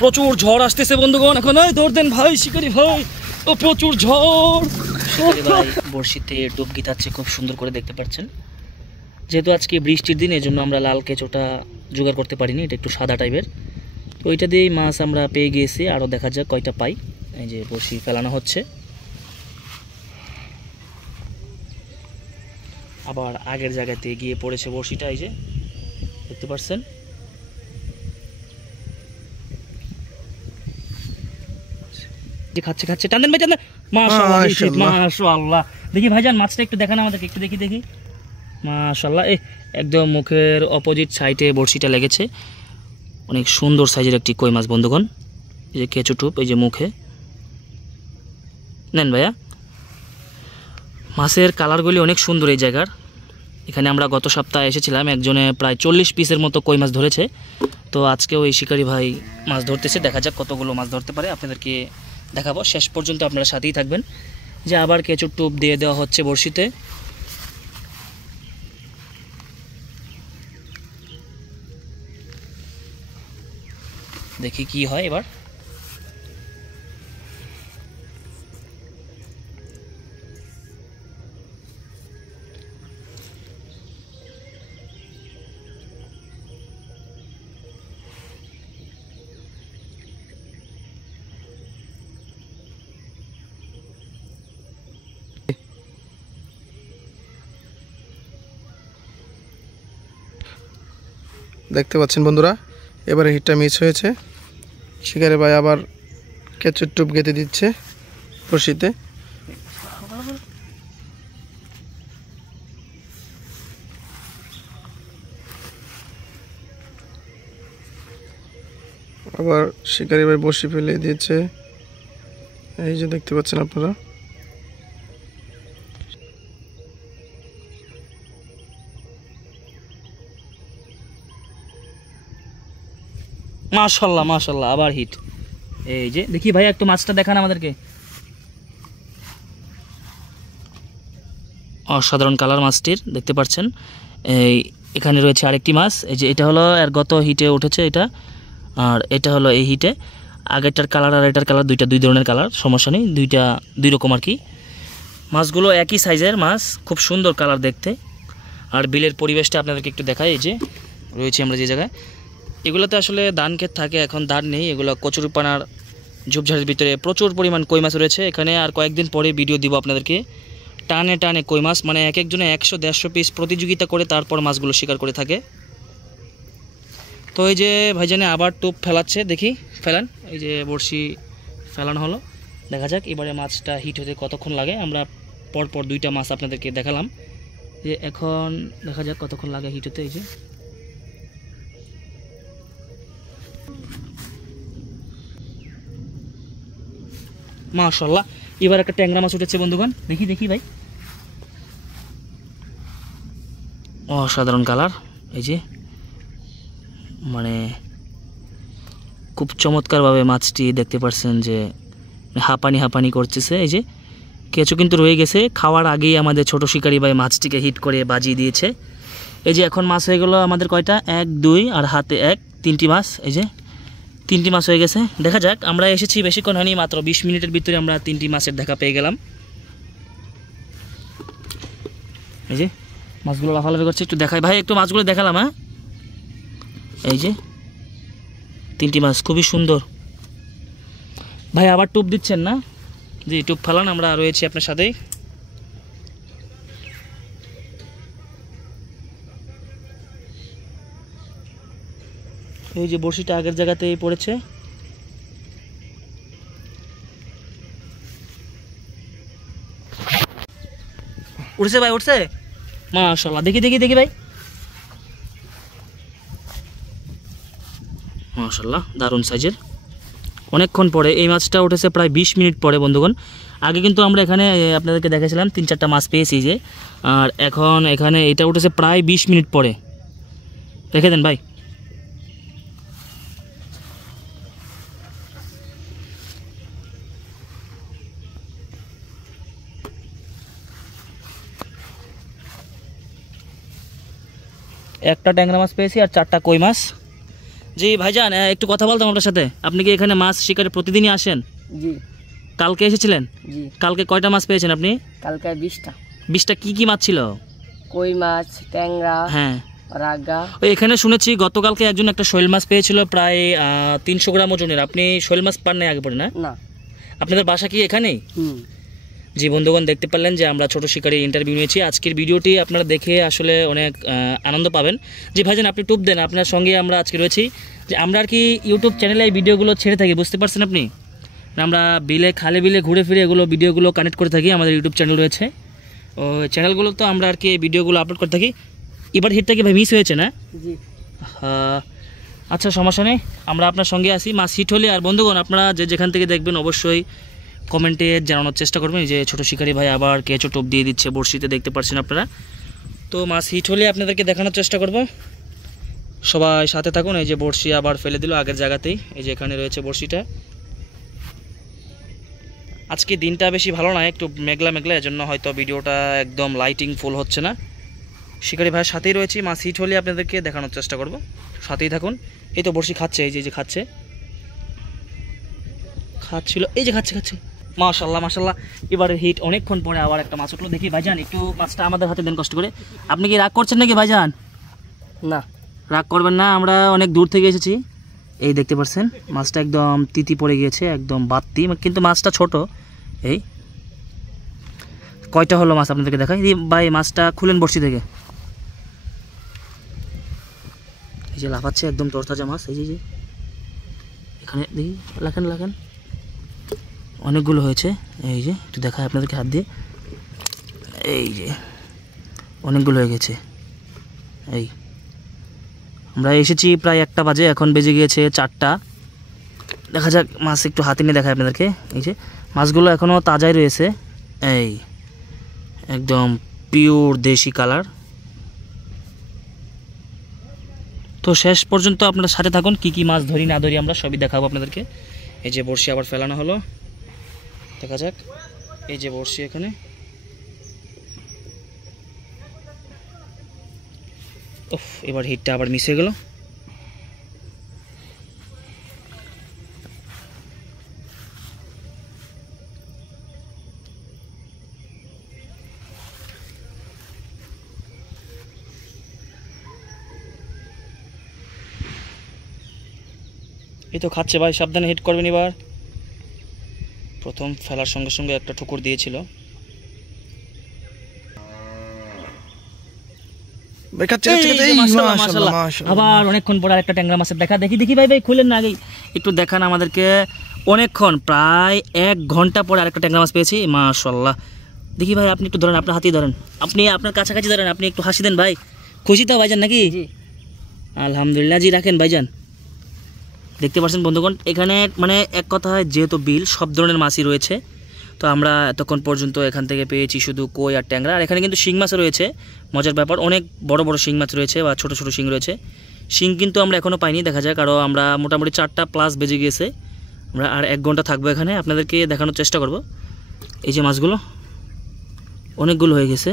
প্রচুর ঝড় আসতেছে বন্ধুগণ। এখন দৌড় দেন ভাই শিকারি ভাই, ও প্রচুর ঝড়। শিকারি ভাই বড়শিতে ডুব গিতাচ্ছে, খুব সুন্দর করে দেখতে পাচ্ছেন। যেহেতু আজকে বৃষ্টির দিন, এই জন্য আমরা লাল কেঁচোটা জোগাড় করতে পারিনি, এটা একটু সাদা টাইপের। তো ওইটা দিয়েই মাছ আমরা পেয়ে গিয়েছি, আরও দেখা যাক কয়টা পাই। এই যে বড়শি ফেলানো হচ্ছে, আবার আগের জায়গাতে গিয়ে পড়েছে বড়শিটা, এই যে দেখতে পাচ্ছেন। খাচ্ছে খাচ্ছে, টান দেন ভাই, টান দেন। মাশাআল্লাহ মাশাআল্লাহ। দেখি ভাইজান মাছটা একটু দেখান আমাদেরকে, একটু দেখি দেখি। মাশাআল্লাহ, একদম মুখের অপোজিট সাইডে বড়শিটা লেগেছে। অনেক সুন্দর সাইজের একটি কই মাছ বন্ধুগণ। এই যে কেঁচো টুপ, এই যে মুখে নেন ভাইয়া। মাছের কালারগুলি অনেক সুন্দর এই জায়গার। এখানে আমরা গত সপ্তাহে এসেছিলাম, একজনে প্রায় 40 পিসের মতো কই মাছ ধরেছে। তো আজকেও এই শিকারি ভাই মাছ ধরতেছে, দেখা যাক কতগুলো মাছ ধরতে পারে, আপনাদেরকে দেখাবো। শেষ পর্যন্ত আপনারা সাথেই থাকবেন। যে আবার কেঁচো টুপ দিয়ে দেওয়া হচ্ছে বড়শিতে। দেখি কি হয় এবার। দেখতে পাচ্ছেন বন্ধুরা, এবারে হিটটা মিস হয়েছে। শিকারি ভাই আবার কেঁচোর টুপ গেঁথে দিচ্ছে বড়শিতে। আবার শিকারি ভাই বড়শি ফেলে দিয়েছে, এই যে দেখতে পাচ্ছেন আপনারা। মাশাআল্লাহ মাশাআল্লাহ, আবার হিট। এই যে দেখি ভাই, একটু মাছটা দেখান আমাদেরকে। অসাধারণ কালার মাছটির, দেখতে পাচ্ছেন। এই এখানে রয়েছে আরেকটি মাছ, এই যে এটা হলো এর গত হিটে উঠেছে এটা, আর এটা হলো এই হিটে। আগেরটার কালার আর এটার কালার দুই ধরনের কালার, সমস্যা নেই, দুই রকম আর কি। মাছগুলো একই সাইজের মাছ, খুব সুন্দর কালার দেখতে। আর বিলের পরিবেশটা আপনাদেরকে একটু দেখাই। এই যে রয়েছে আমরা যে জায়গায়, এগুলোতে আসলে ধান ক্ষেত থাকে, এখন ধান নেই। এগুলো কচুরিপানার ঝোপঝাড়ের ভিতরে প্রচুর পরিমাণ কই মাছ রয়েছে এখানে। আর কয়েকদিন পরে ভিডিও দিব আপনাদেরকে, টানে টানে কই মাছ, মানে এক একজনে 100-150 পিস প্রতিযোগিতা করে তারপর মাছগুলো শিকার করে থাকে। তো এই যে ভাইজানে আবার টোপ ফেলাচ্ছে, দেখি ফেলান। এই যে বড়শি ফেলানো হলো, দেখা যাক এবারে মাছটা হিট হতে কতক্ষণ লাগে। আমরা পরপর দুইটা মাছ আপনাদেরকে দেখালাম, যে এখন দেখা যাক কতক্ষণ লাগে হিট হতে। এই যে মাশাআল্লাহ, এবার একটা ট্যাংরা মাছ উঠেছে বন্ধুগণ, দেখি দেখি ভাই। অসাধারণ কালার, এই যে মানে খুব চমৎকারভাবে মাছটি দেখতে পাচ্ছেন যে হাঁপানি হাঁপানি করতেছে। এই যে কেঁচো কিন্তু রয়ে গেছে, খাওয়ার আগেই আমাদের ছোট শিকারি ভাই মাছটিকে হিট করে বাজিয়ে দিয়েছে। এই যে এখন মাছ হয়ে গেল আমাদের কয়টা, 1 2 আর হাতে 1, 3টি মাছ। এই যে 3টি মাছ হয়ে গেছে। দেখা যাক, আমরা এসেছি বেশিক্ষণ হয়নি, মাত্র 20 মিনিটের ভিতরে আমরা 3টি মাছের দেখা পেয়ে গেলাম। এই যে মাছগুলো লাফালাফি করছে, একটু দেখাই ভাই, একটু মাছগুলো দেখালাম। হ্যাঁ, এই যে 3টি মাছ, খুবই সুন্দর। ভাই আবার টুপ দিচ্ছেন না? জি, টুপ ফেলান, আমরা রয়েছি আপনার সাথেই। এই যে বড়শিটা আগের জায়গাতেই পড়েছে। উঠছে ভাই, উঠছে, মাশাআল্লাহ। দেখি দেখি দেখি ভাই, মাশাআল্লাহ, দারুণ সাইজের। অনেকক্ষণ পরে এই মাছটা উঠেছে, প্রায় 20 মিনিট পরে বন্ধুগণ। আগে কিন্তু আমরা এখানে আপনাদেরকে দেখাছিলাম 3-4টা মাছ পেয়েছি যে, আর এখন এখানে এটা উঠেছে প্রায় 20 মিনিট পরে। রেখে দেন ভাই। একটা ট্যাংরা মাছ পেয়েছি আর 4টা কই মাছ। জি ভাইজান, একটু কথা বলতাম আপনার সাথে। আপনি কি এখানে মাছ শিকারে প্রতিদিনই আসেন? জি কালকে এসেছিলেন? জি কালকে কয়টা মাছ পেয়েছেন আপনি? কালকে 20টা। 20টা কি কি মাছ ছিল? কই মাছ, ট্যাংরা, হ্যাঁ, রাগা। ওই এখানে শুনেছি গতকালকে একজন একটা শৈল মাছ পেয়েছিল প্রায় 300 গ্রাম ওজনের। আপনি শৈল মাছ পান নাই আগে পরে? না, না। আপনাদের বাসা কি এখানেই? জি বন্ধুগণ, দেখতে পারলেন যে আমরা ছোট শিকারি ইন্টারভিউ নিয়েছি। আজকের ভিডিওটি আপনারা দেখে আসলে অনেক আনন্দ পাবেন। জি ভাইজান, আপনি টুপ দেন, আপনার সঙ্গে আমরা আজকে রয়েছি। যে আমরা আর কি ইউটিউব চ্যানেলে এই ভিডিওগুলো ছেড়ে থাকি, বুঝতে পারছেন আপনি? আমরা খালে বিলে ঘুরে ফিরে ভিডিওগুলো কানেক্ট করে থাকি। আমাদের ইউটিউব চ্যানেল রয়েছে, ও চ্যানেলগুলো তো আমরা আর কি এই ভিডিওগুলো আপলোড করে থাকি। এবার হিটটা কি ভাই মিস হয়েছে? না, জি আচ্ছা সমস্যা নেই, আমরা আপনার সঙ্গে আসি মাছ হিট হলে। আর বন্ধুগণ, আপনারা যেখান থেকে দেখবেন অবশ্যই কমেন্টে জানানোর চেষ্টা করবেন যে ছোট শিকারি ভাই আবার কেঁচো টোপ দিয়ে দিচ্ছে বড়শিতে, দেখতে পাচ্ছেন আপনারা। তো মাছ হিট হলে আপনাদেরকে দেখানোর চেষ্টা করব, সবাই সাথে থাকুন। এই যে বড়শি আবার ফেলে দিল আগের জায়গাতেই, এই যে এখানে রয়েছে বড়শিটা। আজকে দিনটা বেশি ভালো না, একটু মেঘলা মেঘলা, এজন্য হয়তো ভিডিওটা একদম লাইটিং ফুল হচ্ছে না। শিকারি ভাইয়ের সাথেই রয়েছি, মাছ হিট হলে আপনাদেরকে দেখানোর চেষ্টা করব, সাথেই থাকুন। এই তো বড়শি খাচ্ছে, এই যে খাচ্ছে, খাচ্ছিল, এই যে খাচ্ছে। মাশাআল্লাহ মাশাআল্লাহ, এবারে হিট। অনেকক্ষণ পরে আবার একটা মাছ উঠলো। দেখি ভাইজান, একটু মাছটা আমাদের হাতে দেন কষ্ট করে। আপনি কি রাগ করছেন নাকি ভাইজান? না, রাগ করবেন না, আমরা অনেক দূর থেকে এসেছি। এই দেখতে পাচ্ছেন মাছটা একদম তিতি পড়ে গিয়েছে, একদম বাত্তি, কিন্তু মাছটা ছোট। এই কয়টা হলো মাছ আপনাদেরকে দেখাই ভাই। মাছটা খুলেন বড়শি থেকে, এই যে লাফাচ্ছে একদম তরতাজা মাছ। এই যে এখানে দেখি, লাগান অনেকগুলো হয়েছে। এই যে একটু দেখায় আপনাদেরকে হাত দিয়ে, এই যে অনেকগুলো হয়ে গেছে। এই আমরা এসেছি প্রায় 1টা বাজে, এখন বেজে গিয়েছে 4টা। দেখা যাক, মাছ একটু হাতে নিয়ে দেখায় আপনাদেরকে। এই যে মাছগুলো এখনও তাজাই রয়েছে, এই একদম পিওর দেশি কালার। তো শেষ পর্যন্ত আপনারা সাথে থাকুন, কি কি মাছ ধরি না ধরি আমরা সবই দেখাবো আপনাদেরকে। এই যে বড়শি আবার ফেলানো হলো, দেখা যাক। এই যে বড়শি এখানে, এবার হিটটা আবার মিস হয়ে গেল। এই তো খাচ্ছে ভাই, সাবধানে হিট করবেন। এবার প্রথম ফেলার সঙ্গে সঙ্গে একটা ঠুকুর দিয়েছিল। আবার অনেকক্ষণ পর আরেকটা ট্যাংরা মাছের দেখা। দেখি ভাই খুলেন না আগে, একটু দেখান আমাদেরকে। অনেকক্ষণ, প্রায় 1 ঘন্টা পরে আরেকটা ট্যাংরা মাছ পেয়েছি, মাশাআল্লাহ। দেখি ভাই, আপনি একটু ধরেন, আপনার হাতেই ধরেন, আপনি আপনার কাছাকাছি ধরেন, আপনি একটু হাসি দেন ভাই। খুশি তো ভাইজান নাকি? আলহামদুলিল্লাহ। জি রাখেন ভাইজান। দেখতে পাচ্ছেন বন্ধুগণ, এখানে মানে এক কথায় যেহেতু বিল, সব ধরনের মাছই রয়েছে। তো আমরা এতক্ষণ পর্যন্ত এখান থেকে পেয়েছি শুধু কই আর ট্যাংরা। আর এখানে কিন্তু শিং মাছও রয়েছে, মজার ব্যাপার, অনেক বড় বড় শিং মাছ রয়েছে বা ছোট ছোট শিং রয়েছে। শিং কিন্তু আমরা এখনও পাইনি, দেখা যায়, কারণ আমরা মোটামুটি 4টা প্লাস বেজে গিয়েছে। আমরা আর 1 ঘন্টা থাকবো এখানে, আপনাদেরকে দেখানোর চেষ্টা করব। এই যে মাছগুলো অনেকগুলো হয়ে গেছে।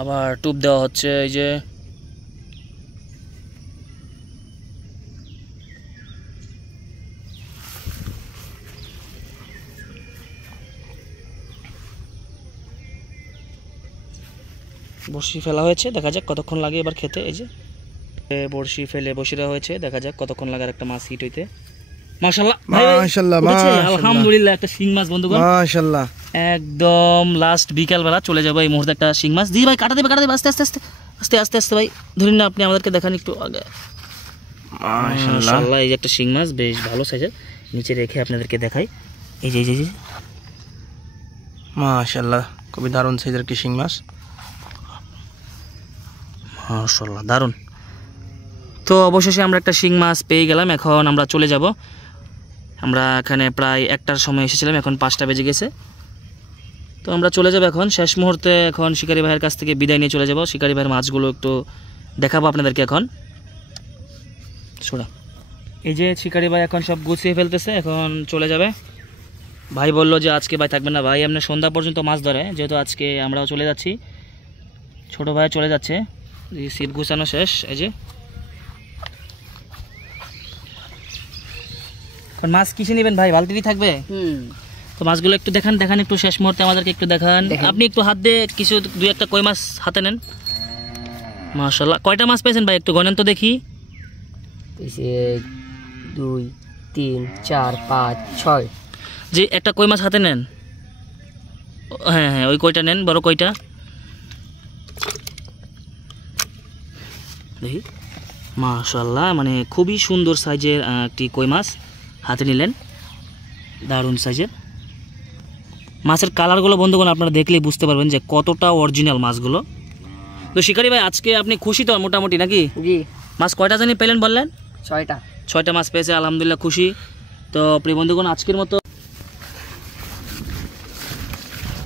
আবার টুপ দেওয়া হচ্ছে, এই যে বড়শি ফেলা হয়েছে, দেখা যাক কতক্ষণ লাগে এবার খেতে। এই যে বড়শি ফেলে বসে দেওয়া হয়েছে, দেখা যাক কতক্ষণ লাগে একটা মাছ হিট হইতে। মাশাআল্লাহ মাশাআল্লাহ আলহামদুলিল্লাহ, একটা শিং মাছ বন্ধুগণ, মাশাআল্লাহ। একদম লাস্ট বিকাল বেলা চলে যাবো এই মুহূর্তে একটা শিং মাছ। জি ভাই কাটা দেবে আস্তে আস্তে আস্তে আস্তে আস্তে আস্তে ভাই ধরুন না, আপনি আমাদেরকে দেখান একটু আগে। মাশাআল্লাহ, এই যে একটা শিং মাছ, বেশ ভালো সাইজের। নিচে রেখে আপনাদেরকে দেখাই, এই যে মাশাআল্লাহ, খুবই দারুণ সাইজের কি শিং মাছ, মাশাআল্লাহ দারুণ। তো অবশেষে আমরা একটা শিং মাছ পেয়ে গেলাম। এখন আমরা চলে যাব। আমরা এখানে প্রায় 1টার সময় এসেছিলাম, এখন 5টা বেজে গেছে। তো আমরা চলে যাব এখন শেষ মুহূর্তে। এখন শিকারি ভাইয়ের কাছ থেকে বিদায় নিয়ে চলে যাব। শিকারি ভাইয়ের মাছগুলো একটু দেখাবো আপনাদেরকে এখন। শোনা, এই যে শিকারি ভাই এখন সব গুছিয়ে ফেলতেছে, এখন চলে যাবে। ভাই বললো যে আজকে ভাই থাকবে না, ভাই এমনি সন্ধ্যা পর্যন্ত মাছ ধরে, যেহেতু আজকে আমরাও চলে যাচ্ছি, ছোট ভাই চলে যাচ্ছে, সিট গুছানো শেষ। এই যে এখন মাছ কিসে নেবেন ভাই, বালতিরই থাকবে? তো মাছগুলো একটু দেখান একটু শেষ মুহূর্তে আমাদেরকে একটু দেখান। আপনি একটু হাত দিয়ে কিছু 2-1টা কই মাছ হাতে নেন। মাশাআল্লাহ, কয়টা মাছ পেয়েছেন ভাই একটু গণেন তো দেখি। 1 2 3 4 5 6। যে একটা কই মাছ হাতে নেন, হ্যাঁ হ্যাঁ ওই কইটা নেন, বড় কইটা দেখি। মাশাআল্লাহ, মানে খুবই সুন্দর সাইজের একটি কই মাছ হাতে নিলেন, দারুণ সাইজের মাছের কালারগুলো বন্ধুগণ আপনারা দেখলেই বুঝতে পারবেন যে কতটা অরিজিনাল মাছগুলো। তো শিকারি ভাই আজকে আপনি খুশি তো মোটামুটি নাকি? জি। মাছ কয়টা জানি পেলেন বললেন? 6টা। 6টা মাছ পেয়েছে, আলহামদুলিল্লাহ খুশি। তো প্রিয় বন্ধুগণ আজকের মতো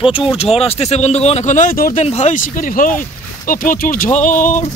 প্রচুর ঝড় আসতেছে বন্ধুগণ, এখন দৌড় দেন ভাই শিকারি ভাই, ও প্রচুর ঝড়।